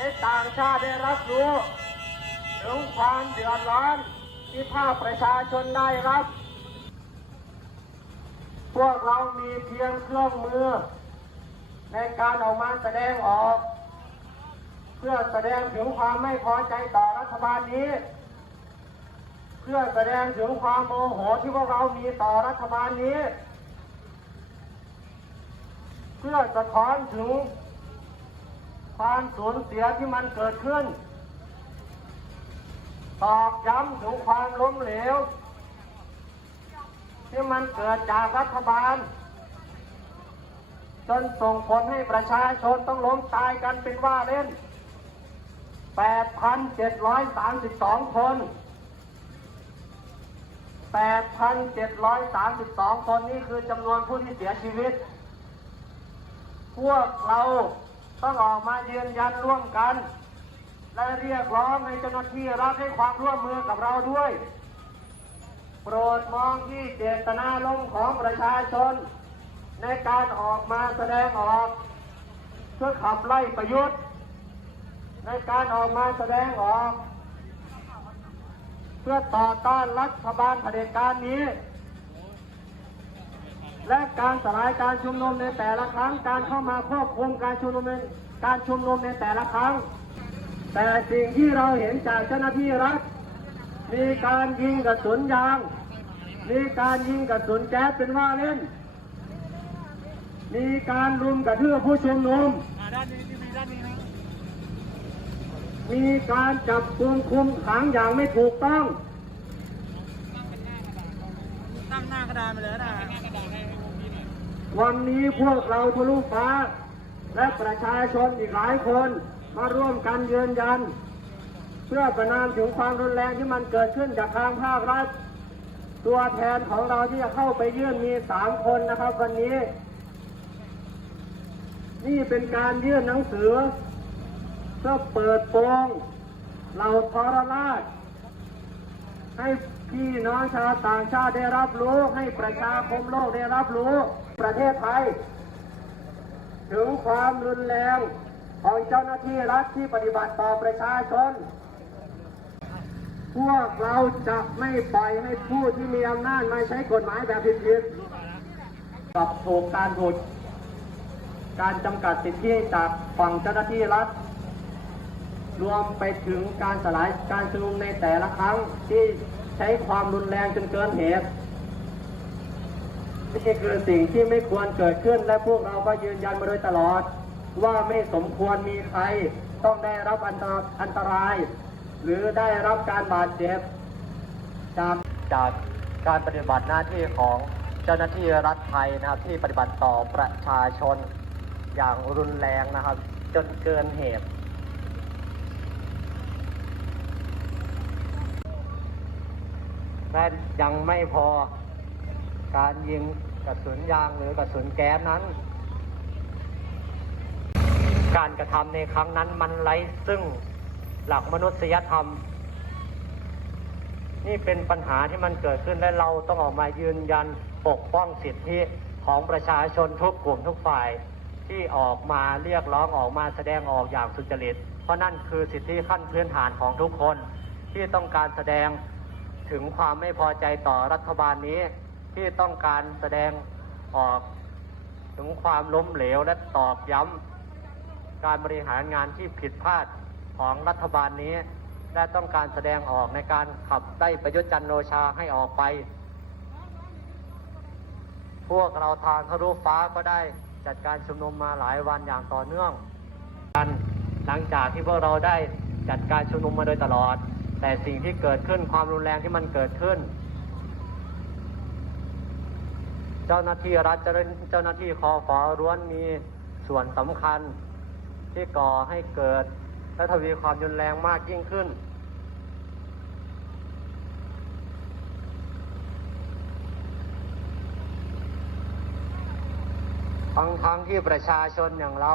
ให้ต่างชาติได้รับรู้ถึงความเดือดร้อนที่ภาคประชาชนได้รับ พวกเรามีเพียงเครื่องมือ ในการออกมาแสดงออก เพื่อแสดงถึงความไม่พอใจต่อรัฐบาลนี้ เพื่อแสดงถึงความโมโหที่พวกเรามีต่อรัฐบาลนี้ เพื่อสะท้อนถึง ความสูญเสียที่มันเกิดขึ้น ตอกย้ำถึงความล้มเหลว ที่มันเกิดจากรัฐบาล จนส่งผลให้ประชาชนต้องล้มตายกันเป็นว่าเล่น 8,732 คน 8,732 คนนี่คือจำนวนผู้ที่เสียชีวิต พวกเรา ต้องออกมายืนยันร่วมกัน และเรียกร้องให้เจ้าหน้าที่รัฐให้ความร่วมมือกับเราด้วย โปรดมองที่เจตนาลมของประชาชน ในการออกมาแสดงออก เพื่อขับไล่ประยุทธ์ ในการออกมาแสดงออก เพื่อต่อต้านรัฐบาลเผด็จการนี้ และการสลายการชุมนุมในแต่ละครั้ง การเข้ามาควบคุมการชุมนุมในการชุมนุมในแต่ละครั้ง แต่สิ่งที่เราเห็นจากเจ้าหน้าที่รัฐ มีการยิงกระสุนยาง มีการยิงกระสุนแก๊สเป็นว่าเล่น มีการรุมกระทืบผู้ชุมนุม มีด้านนี้นะมีการจับกุมคุมขังอย่างไม่ถูกต้องตั้งหน้ากระดานไปเลยนะ วันนี้พวกเราทะลุฟ้า และประชาชนอีกหลายคนมาร่วมกันยืนยัน เพื่อประนามถึงความรุนแรงที่มันเกิดขึ้นจากทางภาครัฐ ตัวแทนของเราที่จะเข้าไปยื่นมีสามคนนะครับวันนี้ นี่เป็นการยื่นหนังสือเพื่อเปิดโปงเหล่าทรราชให้ พี่น้องชาวต่างชาติได้รับรู้ให้ประชาคมโลกได้รับรู้ประเทศไทย ถึงความรุนแรงของเจ้าหน้าที่รัฐที่ปฏิบัติต่อประชาชน พวกเราจะไม่ปล่อยให้ผู้ที่มีอำนาจมาใช้กฎหมายแบบผิดๆกับถูกการถูกการจำกัดสิทธิจากฝั่งเจ้าหน้าที่รัฐ รวมไปถึงการสลายการชุมนุมในแต่ละครั้งที่ ช้ความรุนแรงจนเกินเหตุนี่คือสิ่งที่ไม่ควรเกิดขึ้นและพวกเราก็ยืนยันมาโดยตลอด ว่าไม่สมควรมีใครต้องได้รับอันตรอันตราย หรือได้รับการบาดเจ็บจากจากการปฏิบัติหน้าที่ของเจ้าหน้าที่รัฐไทยนะครับที่ปฏิบัติต่อประชาชนอย่างรุนแรงนะครับ จนเกินเหตุ และยังไม่พอการยิงกระสุนยางหรือกระสุนแก๊สนั้น การกระทำในครั้งนั้นมันไร้ซึ่งหลักมนุษยธรรม นี่เป็นปัญหาที่มันเกิดขึ้นและเราต้องออกมายืนยันปกป้องสิทธิของประชาชนทุกกลุ่มทุกฝ่ายที่ออกมาเรียกร้องออกมาแสดงออกอย่างสุจริต เพราะนั่นคือสิทธิขั้นพื้นฐานของทุกคนที่ต้องการแสดง ถึงความไม่พอใจต่อรัฐบาลนี้ที่ต้องการแสดงออกถึงความล้มเหลวและตอกย้ำการบริหารงานที่ผิดพลาดของรัฐบาลนี้ และต้องการแสดงออกในการขับไล่ประยุทธ์จันโอชาให้ออกไป พวกเราทางทะลุฟ้าก็ได้จัดการชุมนุมมาหลายวันอย่างต่อเนื่องกันหลังจากที่พวกเราได้จัดการชุมนุมมาโดยตลอด แต่สิ่งที่เกิดขึ้นความรุนแรงที่มันเกิดขึ้น เจ้าหน้าที่รัฐเจ้าหน้าที่คอฟอร้วนมีส่วนสำคัญที่ก่อให้เกิดและทวีความรุนแรงมากยิ่งขึ้น ทั้งทั้งที่ประชาชนอย่างเรา